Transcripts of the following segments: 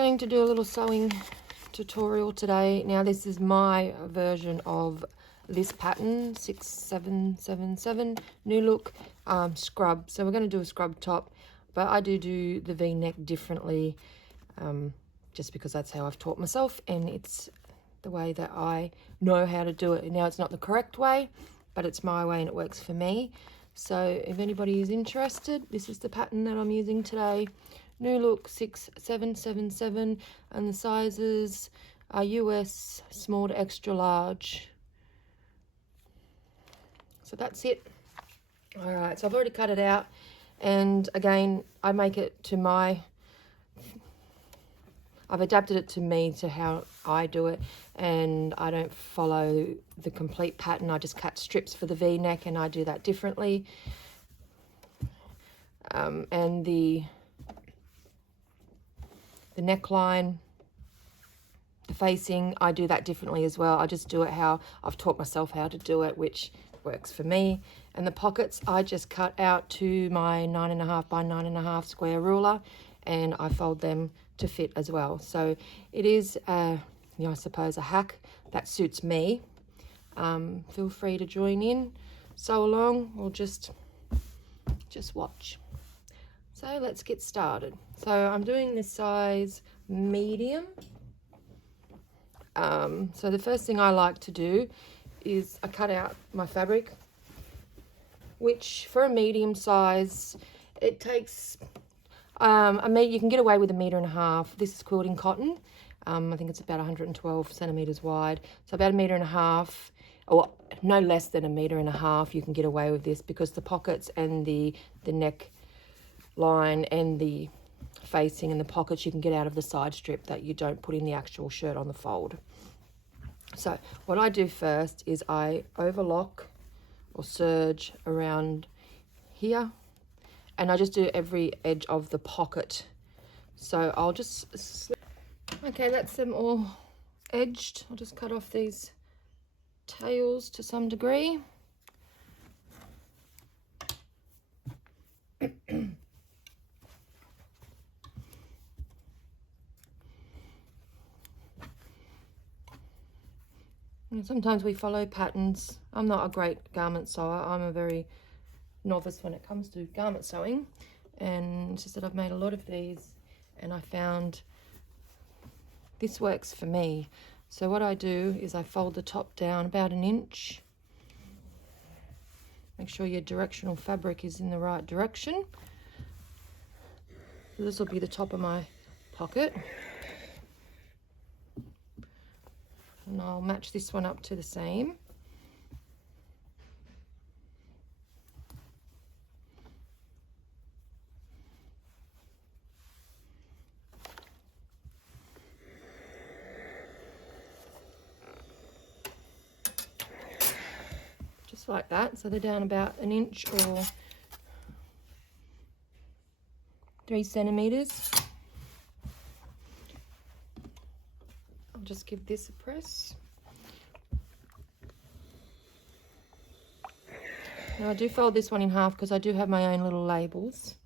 going to do a little sewing tutorial today. Now this is my version of this pattern, 6777 New Look scrub. So we're going to do a scrub top, but I do the V-neck differently, just because that's how I've taught myself and it's the way that I know how to do it. Now it's not the correct way, but it's my way and it works for me. So if anybody is interested, this is the pattern that I'm using today. New Look 6777, and the sizes are US small to extra large. So that's it. All right, so I've already cut it out, and again I make it to I've adapted it to me, to how I do it, and I don't follow the complete pattern. I just cut strips for the V-neck, and I do that differently. And the neckline, the facing, I do that differently as well. I just do it how I've taught myself how to do it, which works for me. And the pockets, I just cut out to my 9.5 by 9.5 square ruler, and I fold them to fit as well. So it is, I suppose, a hack that suits me. Feel free to join in, sew along, or just watch. So let's get started. So I'm doing this size medium. So the first thing I like to do is I cut out my fabric, which for a medium size, it takes, you can get away with 1.5 meters. This is quilting cotton. I think it's about 112 centimeters wide. So about 1.5 meters, or no less than 1.5 meters, you can get away with this, because the pockets and the neck line and the facing and the pockets you can get out of the side strip that you don't put in the actual shirt on the fold. So what I do first is I overlock or serge around here, and I just do every edge of the pocket. So I'll just slip. Okay, that's them all edged. I'll just cut off these tails to some degree. And sometimes we follow patterns. I'm not a great garment sewer. I'm a very novice when it comes to garment sewing. And it's just that I've made a lot of these, and I found this works for me. So what I do is I fold the top down about 1 inch. Make sure your directional fabric is in the right direction. So this will be the top of my pocket. And I'll match this one up to the same. Just like that. So they're down about 1 inch or 3 centimeters. I'll just give this a press. Now I do fold this one in half because I do have my own little labels.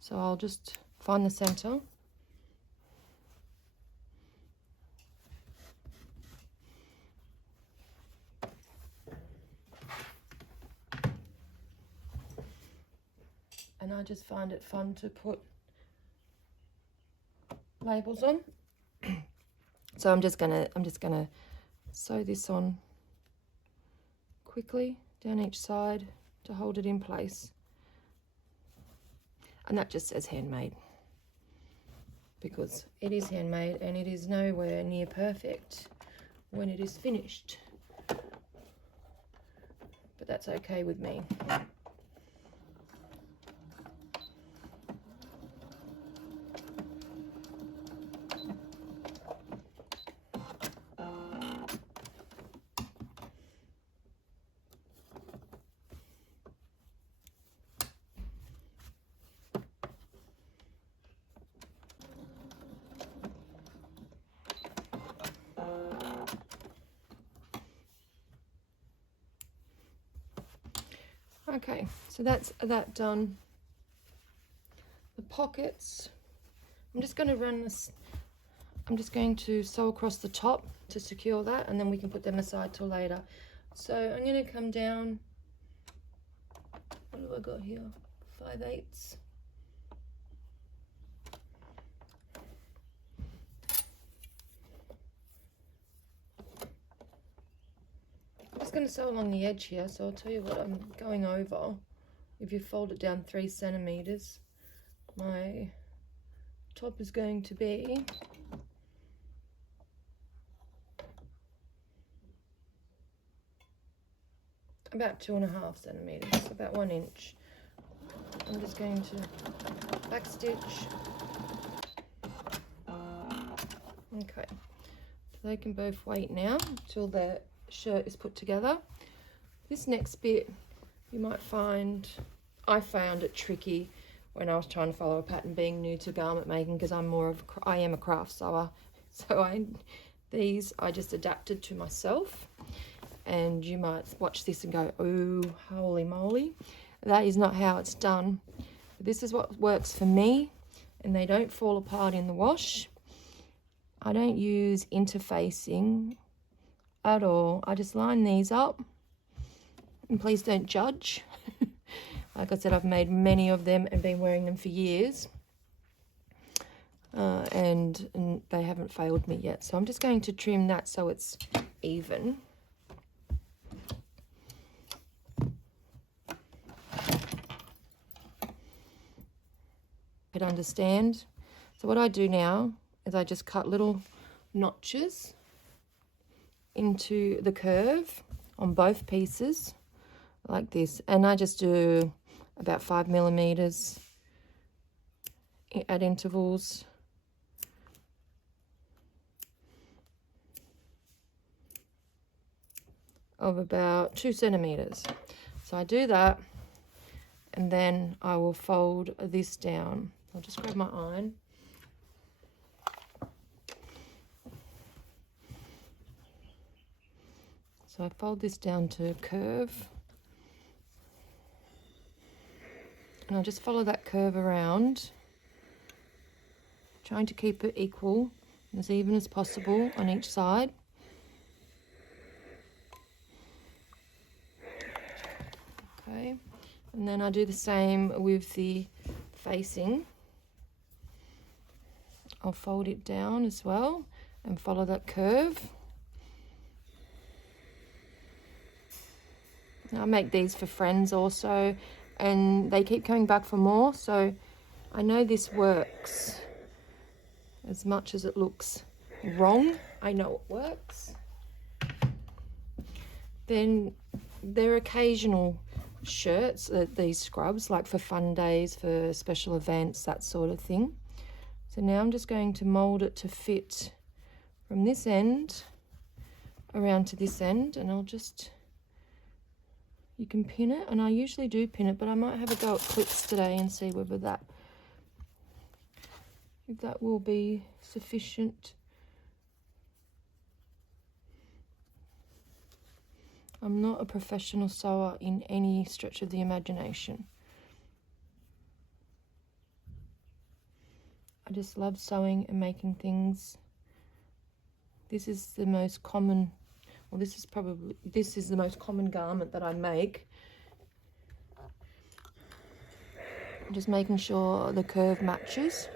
So I'll just find the center. And I just find it fun to put labels on. So I'm just gonna sew this on quickly down each side to hold it in place. And that just says handmade, because it is handmade and it is nowhere near perfect when it is finished. But that's okay with me. Okay, so that's that done. The pockets, I'm just going to run this I'm just going to sew across the top to secure that, and then we can put them aside till later. So I'm going to come down, what have I got here, 5/8. I'm just going to sew along the edge here, so I'll tell you what I'm going over. If you fold it down 3 centimeters, my top is going to be about 2.5 centimeters, about 1 inch. I'm just going to back stitch. Okay, so they can both wait now until the shirt is put together. This next bit, you might find, I found it tricky when I was trying to follow a pattern, being new to garment making, because I am a craft sewer. So these I just adapted to myself. And you might watch this and go, oh, holy moly. That is not how it's done. This is what works for me, and they don't fall apart in the wash. I don't use interfacing at all. I just line these up, and please don't judge. Like I said, I've made many of them and been wearing them for years. And they haven't failed me yet. So I'm just going to trim that so it's even. Could understand. So what I do now is I just cut little notches into the curve on both pieces like this, and I just do about 5 millimeters at intervals. Of about 2 centimeters. So I do that, and then I will fold this down. I'll just grab my iron. So I fold this down to curve, and I just follow that curve around, trying to keep it equal, as even as possible on each side. Okay, and then I do the same with the facing. I'll fold it down as well and follow that curve. I make these for friends also, and they keep coming back for more, so I know this works. As much as it looks wrong, I know it works. Then there are occasional shirts, these scrubs, like for fun days, for special events, that sort of thing. So now I'm just going to mold it to fit from this end around to this end, and I'll just, you can pin it, and I usually do pin it, but I might have a go at clips today and see whether if that will be sufficient. I'm not a professional sewer in any stretch of the imagination. I just love sewing and making things. This is the most common, well, this is the most common garment that I make. I'm just making sure the curve matches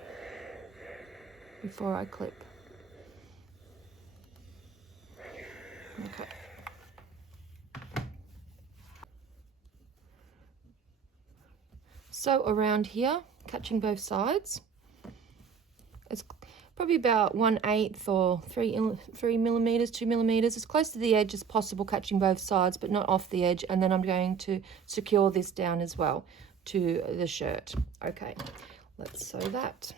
before I clip. Okay. So around here, catching both sides. It's probably about 1/8 or 3 millimeters, 2 millimeters, as close to the edge as possible, catching both sides, but not off the edge. And then I'm going to secure this down as well to the shirt. Okay, let's sew that.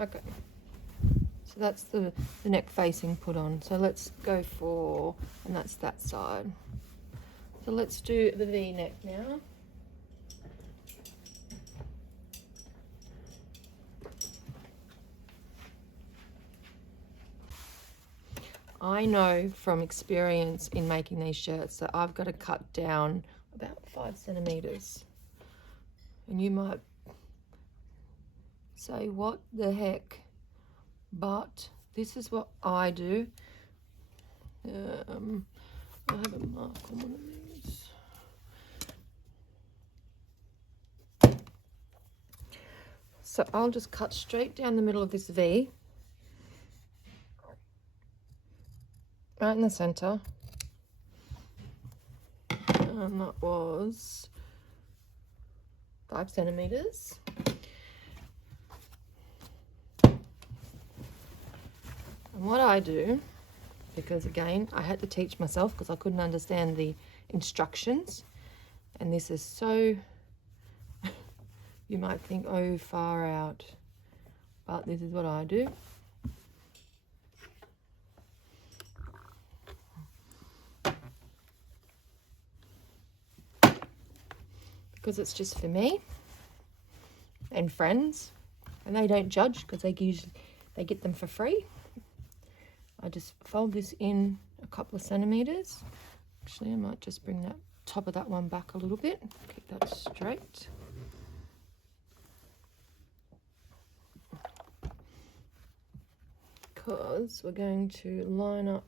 Okay. So that's the neck facing put on. So let's go for, and that's that side. So let's do the V-neck now. I know from experience in making these shirts that I've got to cut down about 5 centimeters. And you might say, what the heck? But this is what I do. I have a mark on one of these. So I'll just cut straight down the middle of this V, right in the center. And that was 5 centimeters. And what I do, because again, I had to teach myself because I couldn't understand the instructions. And this is so, you might think, oh, far out. But this is what I do. Because it's just for me and friends. And they don't judge because they get them for free. I just fold this in a couple of centimeters. Actually, I might just bring that top of that one back a little bit. Keep that straight. Because we're going to line up.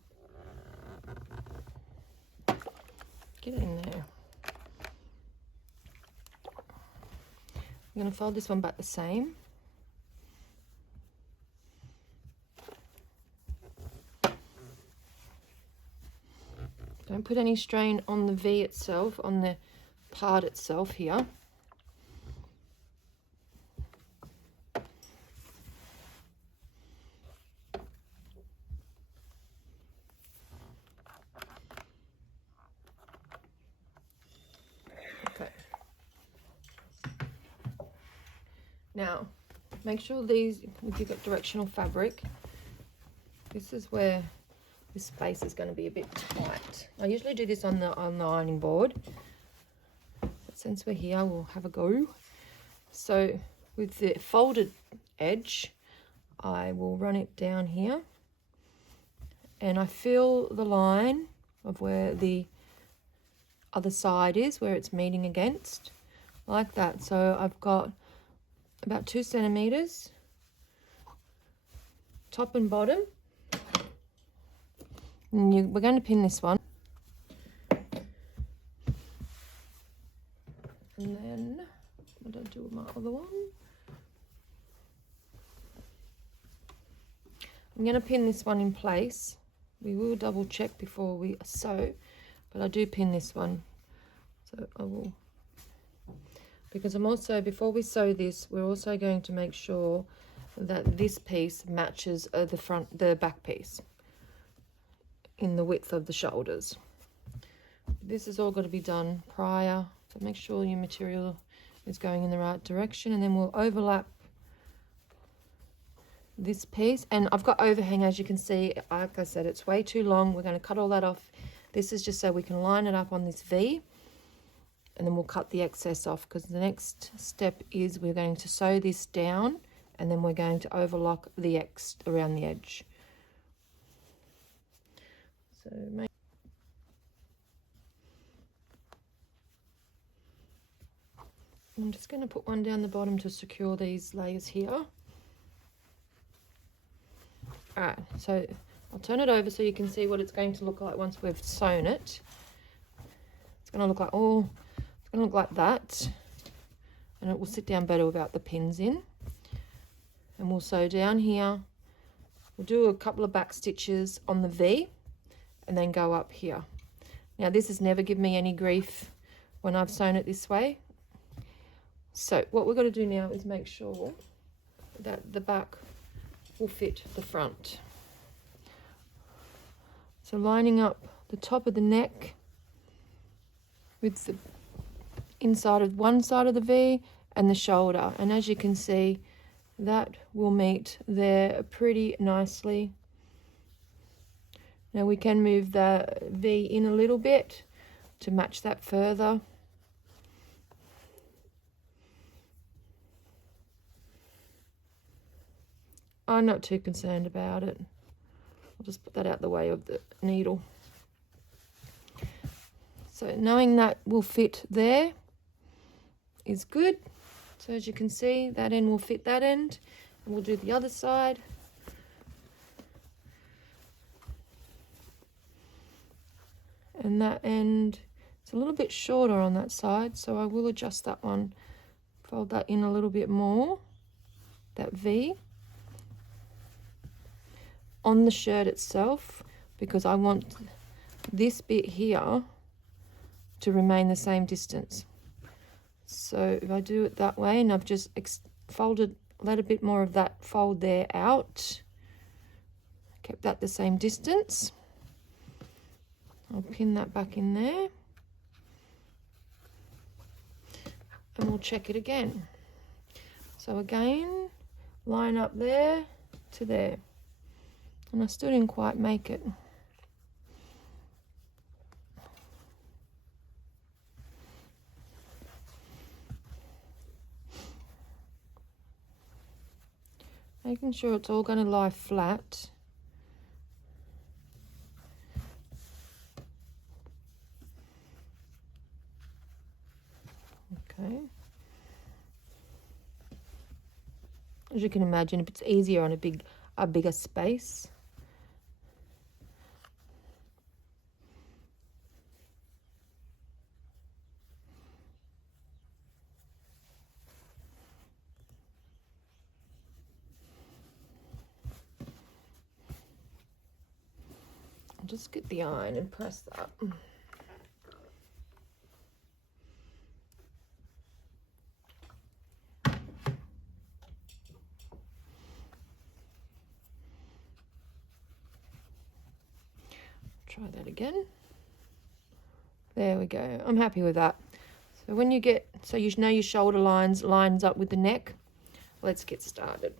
Get in there. I'm going to fold this one back the same. Don't put any strain on the V itself, on the part itself here. Okay. Now, make sure these, if you've got directional fabric, this is where this space is going to be a bit tight. I usually do this on the ironing board, but since we're here, we'll have a go. So with the folded edge, I will run it down here, and I feel the line of where the other side is, where it's meeting against, like that. So I've got about 2 centimeters, top and bottom. And we're going to pin this one. And then, what did I do with my other one? I'm going to pin this one in place. We will double check before we sew, but I do pin this one. So I will, because I'm also, before we sew this, we're also going to make sure that this piece matches the back piece in the width of the shoulders. This is all got to be done prior, so make sure your material is going in the right direction, and then we'll overlap this piece. And I've got overhang, as you can see. Like I said, it's way too long. We're going to cut all that off. This is just so we can line it up on this V, and then we'll cut the excess off, because the next step is we're going to sew this down, and then we're going to overlock the X around the edge. So I'm just going to put one down the bottom to secure these layers here. Alright, so I'll turn it over so you can see what it's going to look like once we've sewn it. It's going to look like, oh, it's going to look like that. And it will sit down better without the pins in. And we'll sew down here. We'll do a couple of back stitches on the V, and then go up here. Now this has never given me any grief when I've sewn it this way. So what we've got to do now is make sure that the back will fit the front. So lining up the top of the neck with the inside of one side of the V and the shoulder. And as you can see, that will meet there pretty nicely. Now we can move the V in a little bit to match that further. I'm not too concerned about it. I'll just put that out the way of the needle. So knowing that will fit there is good. So as you can see, that end will fit that end, and we'll do the other side. And that end, it's a little bit shorter on that side, so I will adjust that one, fold that in a little bit more, that V, on the shirt itself, because I want this bit here to remain the same distance. So if I do it that way, and I've just folded, let a bit more of that fold there out, kept that the same distance, I'll pin that back in there, and we'll check it again. So again, line up there to there, and I still didn't quite make it. Making sure it's all going to lie flat. Okay. As you can imagine, it's easier on a bigger space. I'll just get the iron and press that. Try that again. There we go. I'm happy with that. So when you get, so you know your shoulder lines up with the neck, let's get started.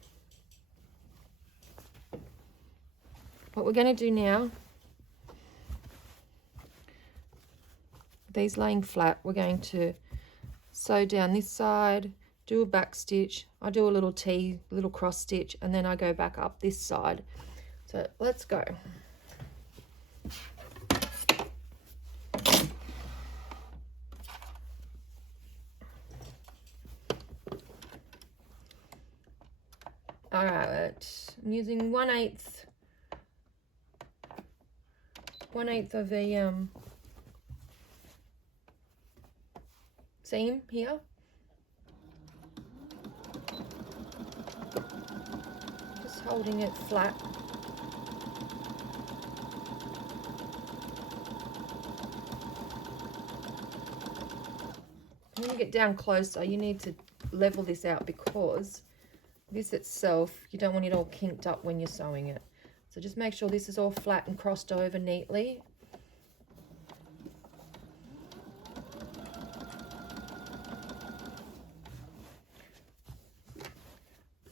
What we're going to do now, these laying flat, we're going to sew down this side, do a back stitch. I do a little T, little cross stitch, and then I go back up this side. So let's go. All right, I'm using 1/8 of a seam here. Just holding it flat. When you get down closer, you need to level this out, because this itself, you don't want it all kinked up when you're sewing it. So just make sure this is all flat and crossed over neatly.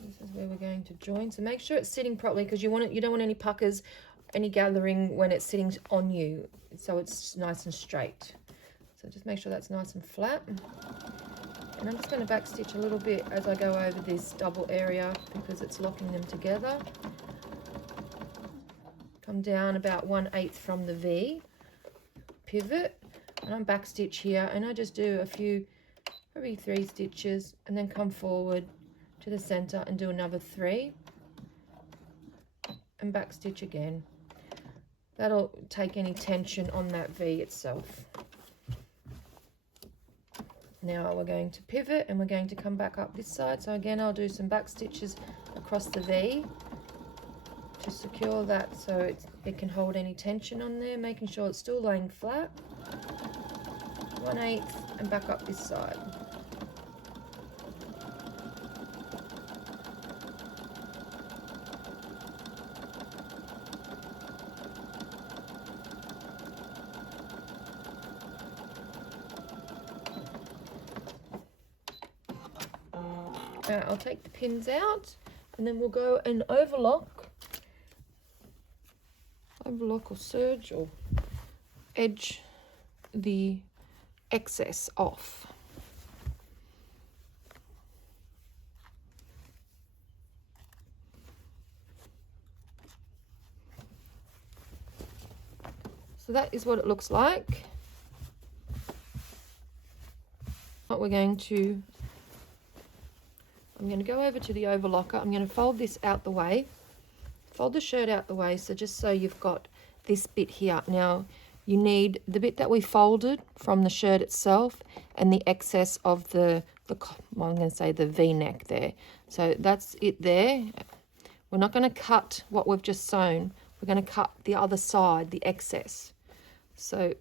This is where we're going to join. So make sure it's sitting properly, because you don't want any puckers, any gathering when it's sitting on you. So it's nice and straight. So just make sure that's nice and flat. And I'm just going to back stitch a little bit as I go over this double area, because it's locking them together. Come down about 1/8 from the V, pivot, and I'm back stitch here, and I just do a few, probably 3 stitches, and then come forward to the center and do another 3, and back stitch again. That'll take any tension on that V itself. Now we're going to pivot, and we're going to come back up this side. So again, I'll do some back stitches across the V to secure that, so it can hold any tension on there, making sure it's still laying flat. 1/8 and back up this side. I'll take the pins out, and then we'll go and overlock or serge or edge the excess off. So that is what it looks like. What we're going to, I'm going to go over to the overlocker. I'm going to fold this out the way. Fold the shirt out the way, so just so you've got this bit here. Now, you need the bit that we folded from the shirt itself and the excess of the well, I'm going to say the V-neck there. So that's it there. We're not going to cut what we've just sewn. We're going to cut the other side, the excess. So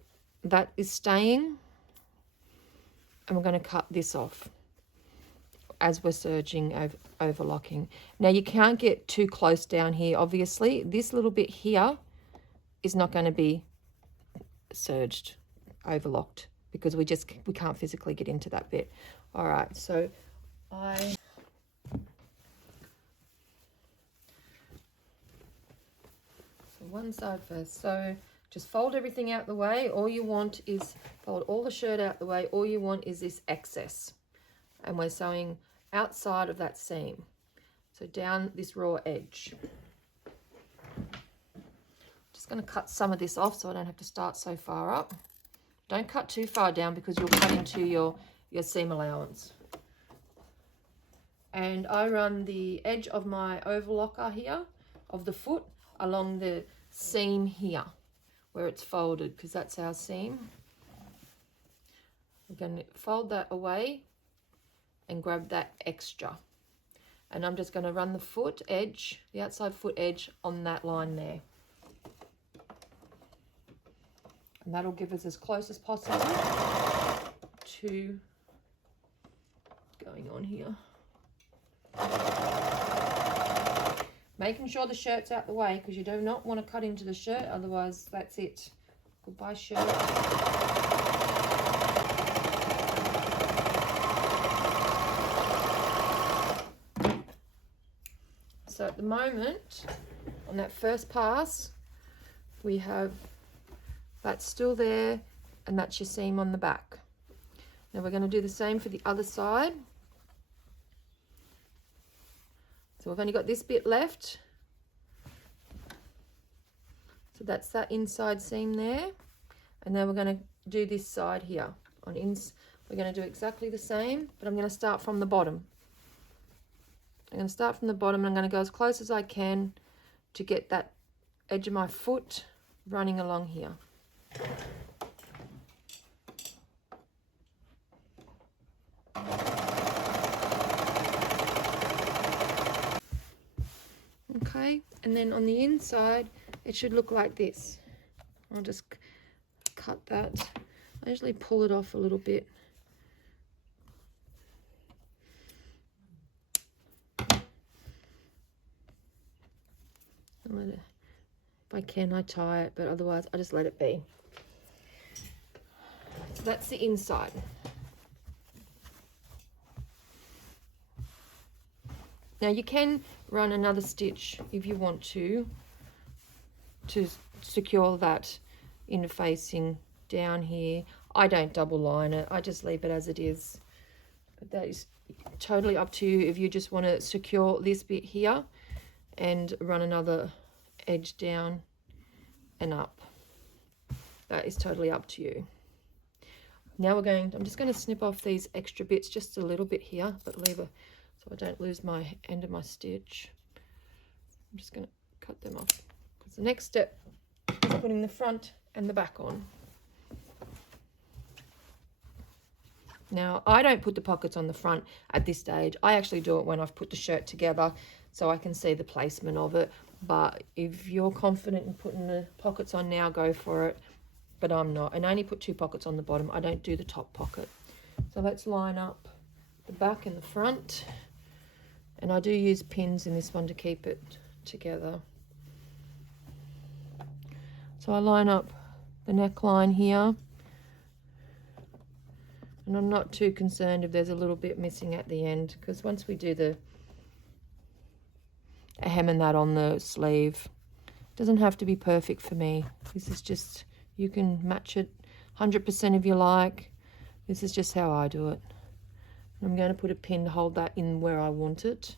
that is staying. And we're going to cut this off as we're serging, overlocking. Now, you can't get too close down here, obviously. This little bit here is not going to be serged, overlocked, because we can't physically get into that bit. All right, so one side first. So just fold everything out the way. All you want is fold all the shirt out the way. All you want is this excess, and we're sewing outside of that seam, so down this raw edge. Just going to cut some of this off so I don't have to start so far up. Don't cut too far down because you'll cut into your seam allowance. And I run the edge of my overlocker here, of the foot, along the seam here where it's folded, because that's our seam. We're going to fold that away and grab that extra. And I'm just going to run the foot edge, the outside foot edge, on that line there. And that'll give us as close as possible to going on here. Making sure the shirt's out the way, because you do not want to cut into the shirt, otherwise that's it. Goodbye shirt. So at the moment, on that first pass, we have that's still there, and that's your seam on the back. Now we're going to do the same for the other side. So we've only got this bit left. So that's that inside seam there. And then we're going to do this side here. We're going to do exactly the same, but I'm going to start from the bottom. I'm going to start from the bottom, and I'm going to go as close as I can to get that edge of my foot running along here. Okay, and then on the inside it should look like this. I'll just cut that. I usually pull it off a little bit. If I can, I tie it, but otherwise I just let it be. So that's the inside. Now you can run another stitch if you want to secure that interfacing down here. I don't double line it, I just leave it as it is. But that is totally up to you if you just want to secure this bit here and run another edge down and up. That is totally up to you. Now I'm just going to snip off these extra bits just a little bit here, but leave a, so I don't lose my end of my stitch. I'm just going to cut them off, because the next step is putting the front and the back on. Now, I don't put the pockets on the front at this stage. I actually do it when I've put the shirt together so I can see the placement of it. But if you're confident in putting the pockets on now, go for it. But I'm not. And I only put 2 pockets on the bottom. I don't do the top pocket. So let's line up the back and the front. And I do use pins in this one to keep it together. So I line up the neckline here. And I'm not too concerned if there's a little bit missing at the end, because once we do the hemming that on the sleeve, it doesn't have to be perfect for me. This is just, you can match it 100% if you like. This is just how I do it. I'm going to put a pin to hold that in where I want it.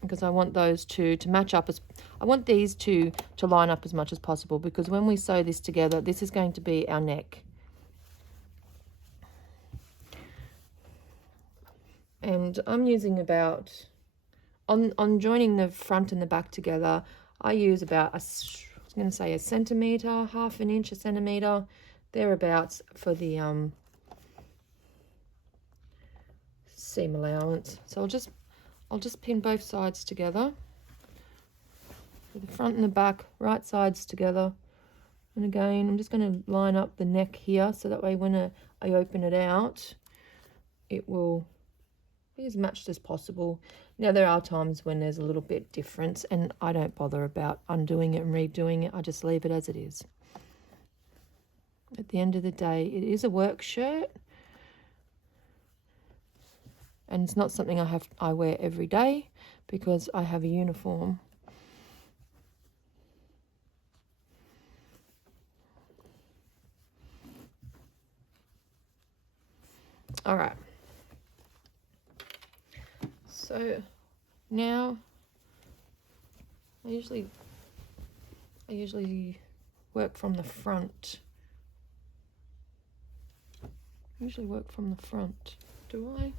because I want those two to match up I want these two to line up as much as possible, because when we sew this together, this is going to be our neck. And I'm using about, on joining the front and the back together, I use about, I was going to say a centimetre, half an inch, a centimetre, thereabouts for the seam allowance. So I'll just pin both sides together, the front and the back, right sides together. And again, I'm just going to line up the neck here, so that way when I open it out, it will be as matched as possible. Now, there are times when there's a little bit difference, and I don't bother about undoing it and redoing it. I just leave it as it is. At the end of the day, it is a work shirt, and it's not something I wear every day, because I have a uniform. All right. So now I usually work from the front. Do I?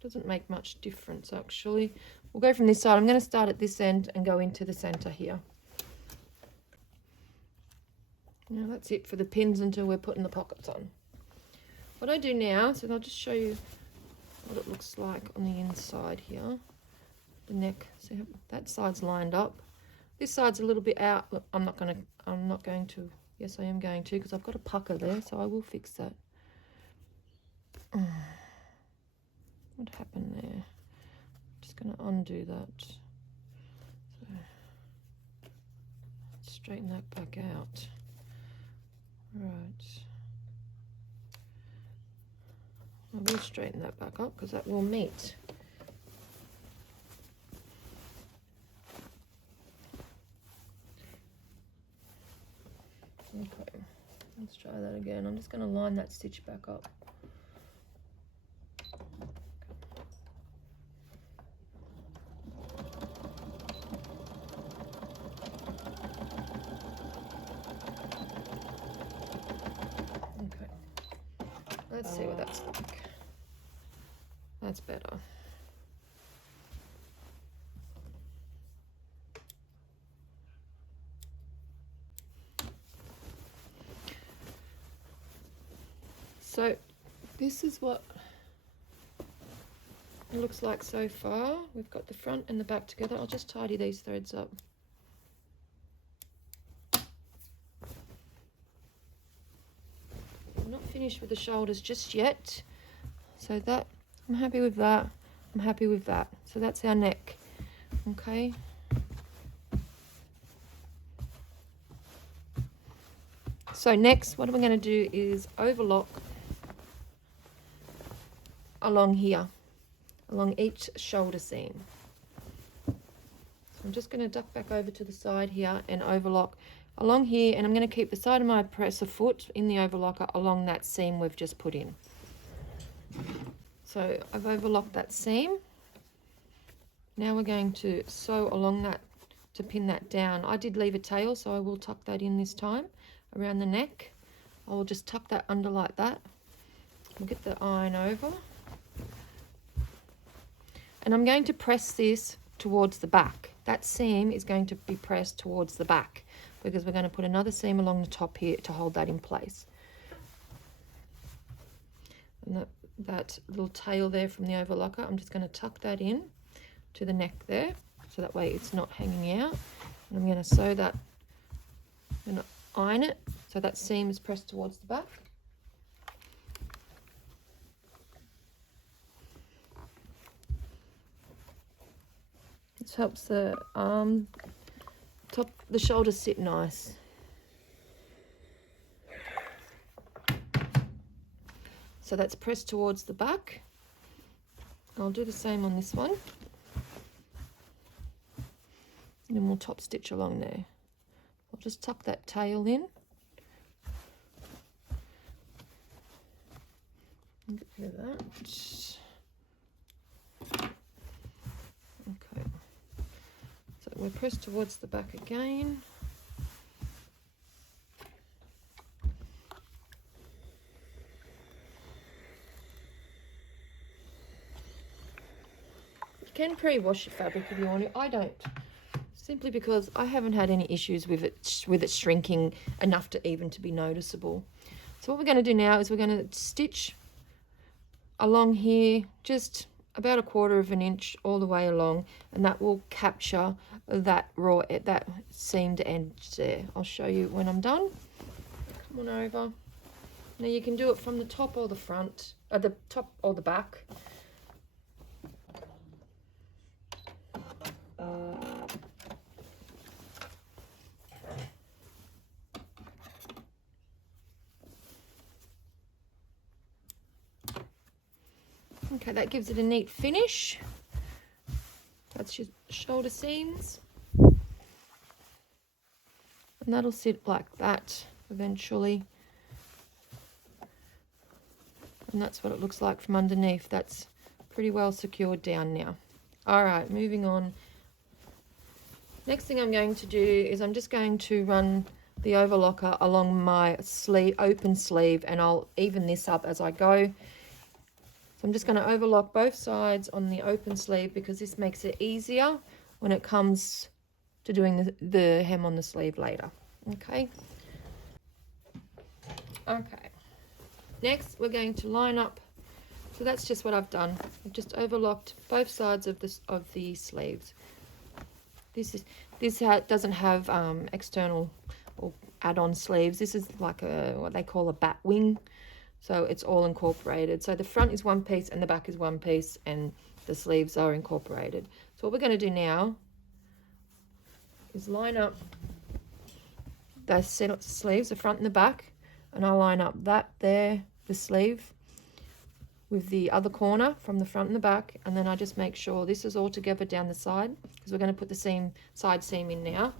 Doesn't make much difference, actually. We'll go from this side. I'm going to start at this end and go into the center here. Now that's it for the pins until we're putting the pockets on. What I do now, so I'll just show you what it looks like on the inside here. The neck, see that side's lined up. This side's a little bit out. Look, I'm not going to, yes I am going to, because I've got a pucker there, so I will fix that. What happened there? Just going to undo that. So, straighten that back out. Right. I will straighten that back up, because that will meet. Okay, let's try that again. I'm just going to line that stitch back up. Okay, let's see what that's like. That's better. So this is what it looks like so far. We've got the front and the back together. I'll just tidy these threads up. I'm not finished with the shoulders just yet. So that, I'm happy with that. I'm happy with that. So that's our neck. Okay. So next, what I'm going to do is overlock along here, along each shoulder seam. So I'm just going to duck back over to the side here and overlock along here, and I'm going to keep the side of my presser foot in the overlocker along that seam we've just put in. So I've overlocked that seam. Now we're going to sew along that to pin that down. I did leave a tail, so I will tuck that in this time around the neck. I will just tuck that under like that. We'll get the iron over. And I'm going to press this towards the back. That seam is going to be pressed towards the back, because we're going to put another seam along the top here to hold that in place. And that little tail there from the overlocker, I'm just going to tuck that in to the neck there, so that way it's not hanging out. And I'm going to sew that, I'm going to iron it so that seam is pressed towards the back. This helps the the shoulders sit nice. So that's pressed towards the back. I'll do the same on this one. And then we'll top stitch along there. I'll just tuck that tail in. Get rid of that. we press towards the back again. You can pre-wash your fabric if you want to. I don't, simply because I haven't had any issues with it shrinking enough to even to be noticeable. So what we're going to do now is we're going to stitch along here just about 1/4 of an inch all the way along, and that will capture that seamed edge there. I'll show you when I'm done. Come on over. Now you can do it from the top or the front, the top or the back. Okay, that gives it a neat finish. That's your shoulder seams. And that'll sit like that eventually. And that's what it looks like from underneath. That's pretty well secured down now. All right, moving on. Next thing I'm going to do is I'm just going to run the overlocker along my sleeve, open sleeve, and I'll even this up as I go. So I'm just going to overlock both sides on the open sleeve because this makes it easier when it comes to doing the hem on the sleeve later. Okay. Okay. Next, we're going to line up. So that's just what I've done. I've just overlocked both sides of the sleeves. This doesn't have external or add-on sleeves. This is like what they call a bat wing. So it's all incorporated. So the front is one piece and the back is one piece, and the sleeves are incorporated. So what we're going to do now is line up the sleeves, the front and the back, and I'll line up that there, the sleeve, with the other corner from the front and the back, and then I just make sure this is all together down the side because we're going to put the side seam in now.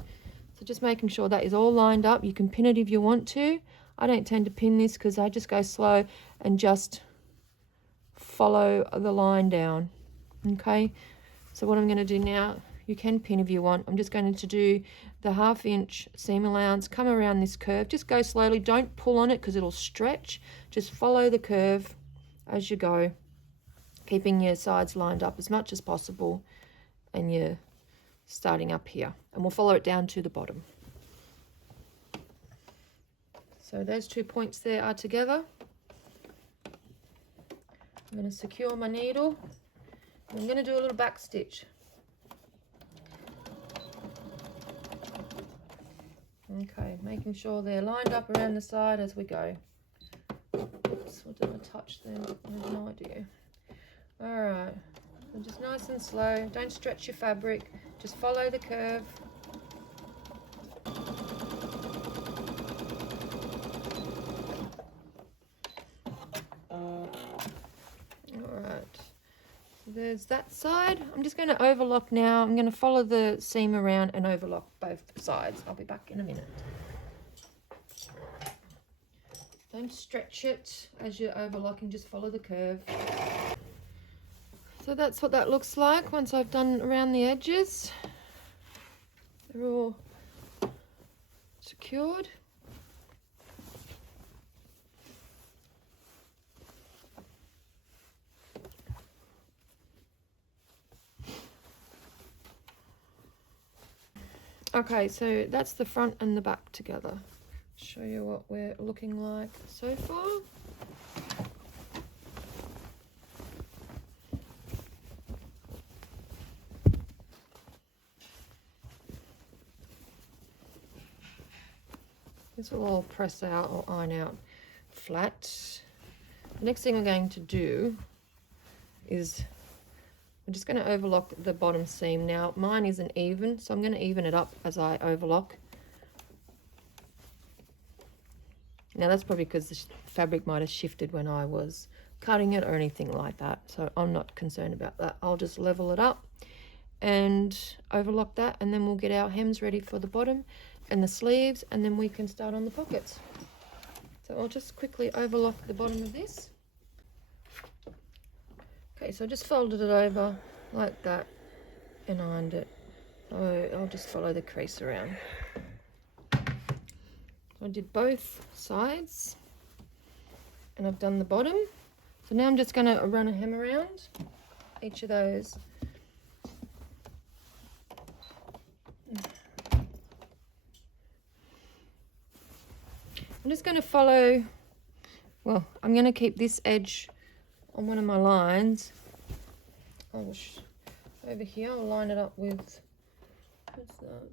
So just making sure that is all lined up. You can pin it if you want to. I don't tend to pin this because I just go slow and just follow the line down. Okay, so what I'm going to do now, you can pin if you want. I'm just going to do the 1/2 inch seam allowance, come around this curve, just go slowly, don't pull on it because it'll stretch. Just follow the curve as you go, keeping your sides lined up as much as possible, and you're starting up here, and we'll follow it down to the bottom. So those 2 points there are together. I'm going to secure my needle. I'm going to do a little back stitch. Okay, making sure they're lined up around the side as we go. Oops, what did I touch there? I have no idea. Alright, so just nice and slow. Don't stretch your fabric. Just follow the curve. There's that side. I'm just going to overlock now. I'm going to follow the seam around and overlock both sides. I'll be back in a minute. Don't stretch it as you're overlocking, just follow the curve. So that's what that looks like once I've done around the edges. They're all secured. Okay, so that's the front and the back together. Show you what we're looking like so far. This will all press out or iron out flat. The next thing we're going to do is I'm just going to overlock the bottom seam. Now mine isn't even, so I'm going to even it up as I overlock. Now that's probably because the fabric might have shifted when I was cutting it or anything like that, so I'm not concerned about that. I'll just level it up and overlock that, and then we'll get our hems ready for the bottom and the sleeves, and then we can start on the pockets. So I'll just quickly overlock the bottom of this. Okay, so I just folded it over like that and ironed it I'll just follow the crease around. I did both sides and I've done the bottom. So now I'm just going to run a hem around each of those. I'm just going to follow, well, I'm going to keep this edge on one of my lines. Over here, I'll line it up with, what's that,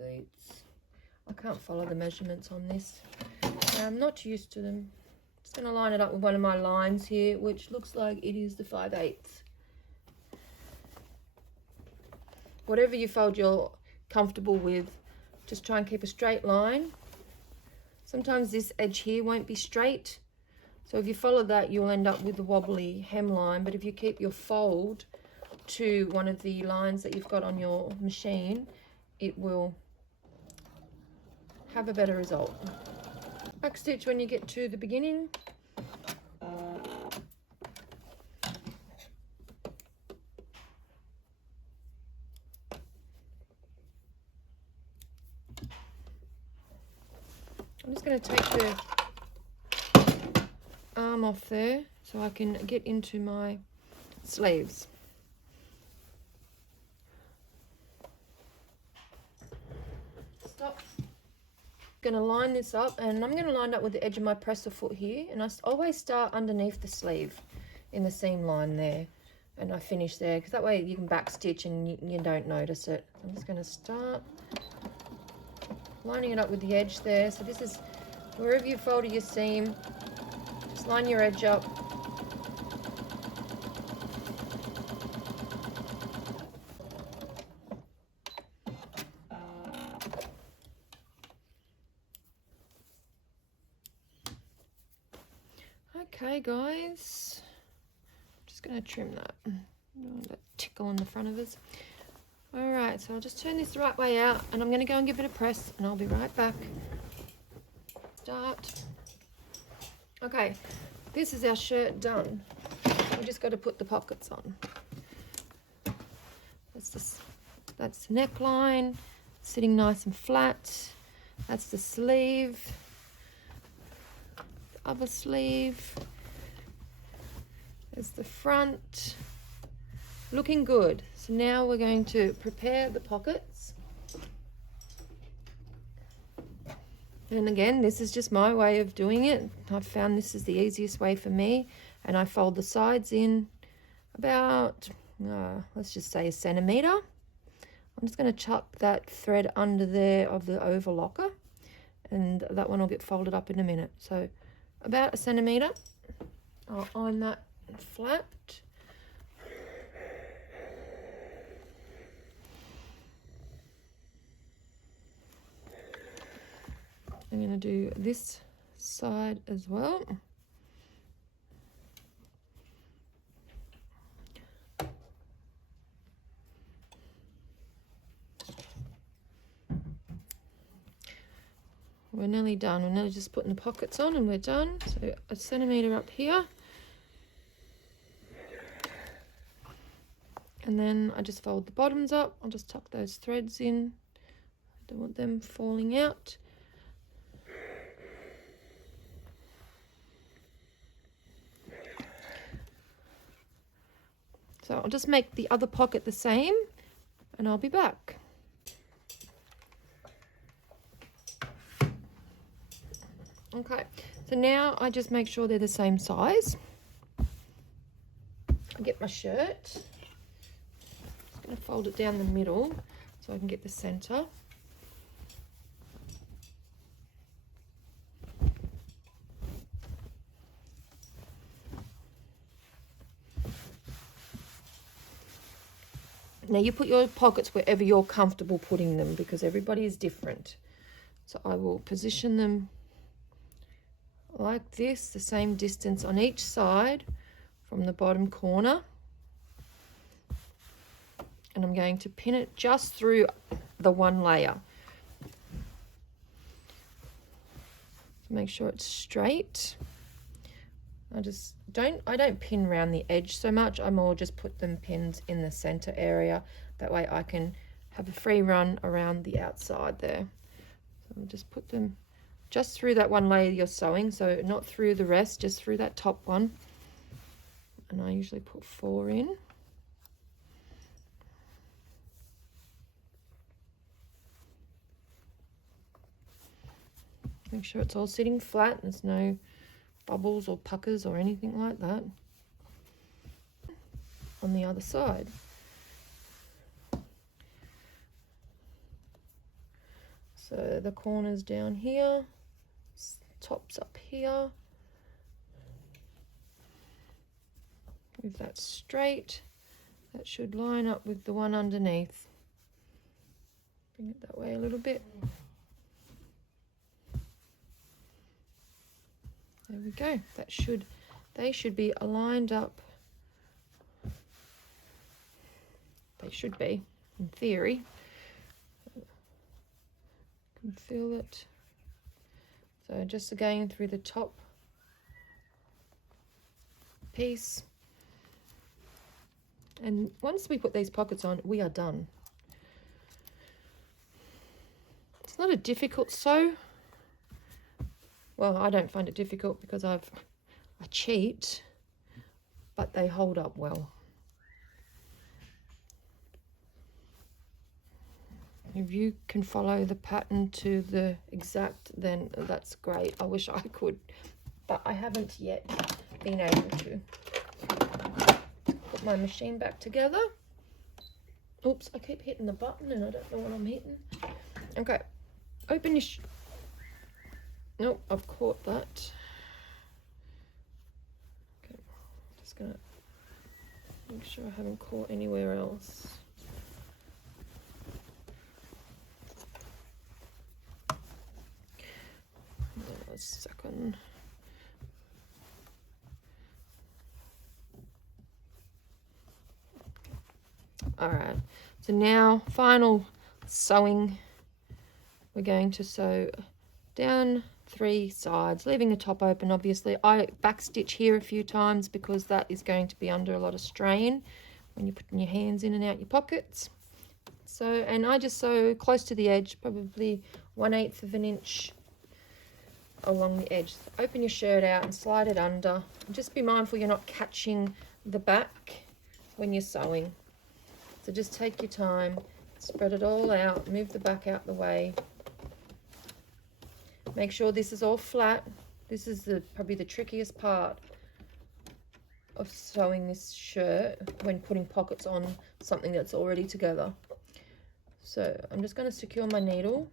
5/8. I can't follow the measurements on this. I'm not used to them. Just going to line it up with one of my lines here, which looks like it is the 5/8. Whatever you fold you're comfortable with, just try and keep a straight line. Sometimes this edge here won't be straight, so if you follow that you'll end up with a wobbly hemline, but if you keep your fold to one of the lines that you've got on your machine, it will have a better result. Back stitch when you get to the beginning. I'm just going to take the arm off there so I can get into my sleeves. Stop. Going to line this up, and I'm going to line up with the edge of my presser foot here, and I always start underneath the sleeve in the seam line there, and I finish there because that way you can back stitch and you don't notice it. I'm just going to start lining it up with the edge there. So this is wherever you folded your seam, just line your edge up. Okay guys, I'm just going to trim that. That tickle on the front of us. Alright, so I'll just turn this the right way out, and I'm going to go and give it a press, and I'll be right back. Start. Okay, this is our shirt done. We just got to put the pockets on. That's the neckline, sitting nice and flat. That's the sleeve. The other sleeve. There's the front. Looking good. So now we're going to prepare the pockets. And again, this is just my way of doing it. I've found this is the easiest way for me. And I fold the sides in about, let's just say 1 centimetre. I'm just going to chuck that thread under there of the overlocker. And that one will get folded up in a minute. So about 1 centimetre. I'll iron that flat. I'm going to do this side as well. We're nearly done. We're nearly just putting the pockets on and we're done. So 1 centimetre up here. And then I just fold the bottoms up. I'll just tuck those threads in. Don't want them falling out. So I'll just make the other pocket the same and I'll be back. Okay, so now I just make sure they're the same size. I get my shirt. Just going to fold it down the middle so I can get the center. Now you put your pockets wherever you're comfortable putting them because everybody is different. So I will position them like this, the same distance on each side from the bottom corner. And I'm going to pin it just through the one layer. Make sure it's straight. I don't pin around the edge so much. I more just put them pins in the center area. That way I can have a free run around the outside there. So I'll just put them just through that one layer you're sewing, so not through the rest, just through that top one. And I usually put 4 in. Make sure it's all sitting flat, there's no bubbles or puckers or anything like that. On the other side. So the corners down here, tops up here. Move that straight. That should line up with the one underneath. Bring it that way a little bit. There we go. They should be aligned up. They should be, in theory. You can feel it. So just again through the top piece. And once we put these pockets on, we are done. It's not a difficult sew. Well, I don't find it difficult because I cheat, but they hold up well. If you can follow the pattern to the exact, then that's great. I wish I could, but I haven't yet been able to. Put my machine back together. Oops, I keep hitting the button and I don't know what I'm hitting. Okay, open your... Nope, I've caught that. Okay, just gonna make sure I haven't caught anywhere else. A second. All right, so now final sewing. We're going to sew down 3 sides, leaving the top open. Obviously I backstitch here a few times because that is going to be under a lot of strain when you're putting your hands in and out your pockets. So, and I just sew close to the edge, probably 1/8 of an inch along the edge. Open your shirt out and slide it under. And just be mindful you're not catching the back when you're sewing. So just take your time, spread it all out, move the back out the way. Make sure this is all flat. This is probably the trickiest part of sewing this shirt when putting pockets on something that's already together. So I'm just going to secure my needle.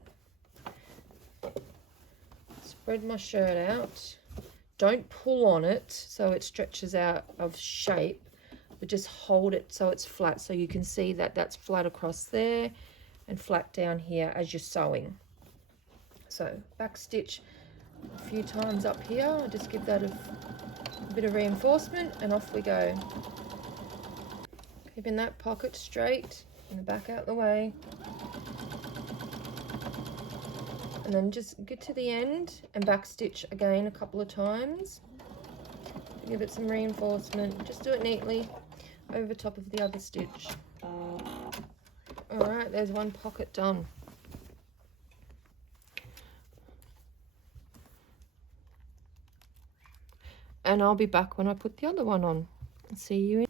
Spread my shirt out. Don't pull on it so it stretches out of shape, but just hold it so it's flat, so you can see that that's flat across there and flat down here as you're sewing. So back stitch a few times up here. I'll just give that a bit of reinforcement and off we go. Keeping that pocket straight and the back out the way. And then just get to the end and back stitch again a couple of times. Give it some reinforcement. Just do it neatly over top of the other stitch. Alright, there's one pocket done. And I'll be back when I put the other one on. See you in.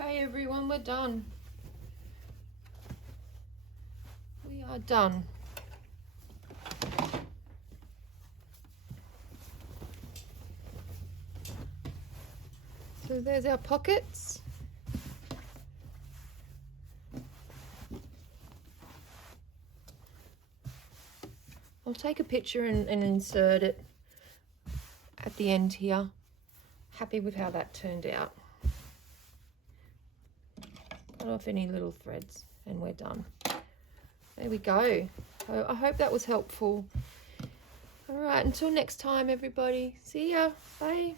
Okay, everyone, we're done. We are done. So there's our pockets. I'll take a picture and insert it at the end here. Happy with how that turned out. Cut off any little threads and we're done. There we go. So I hope that was helpful. All right, until next time, everybody. See ya. Bye.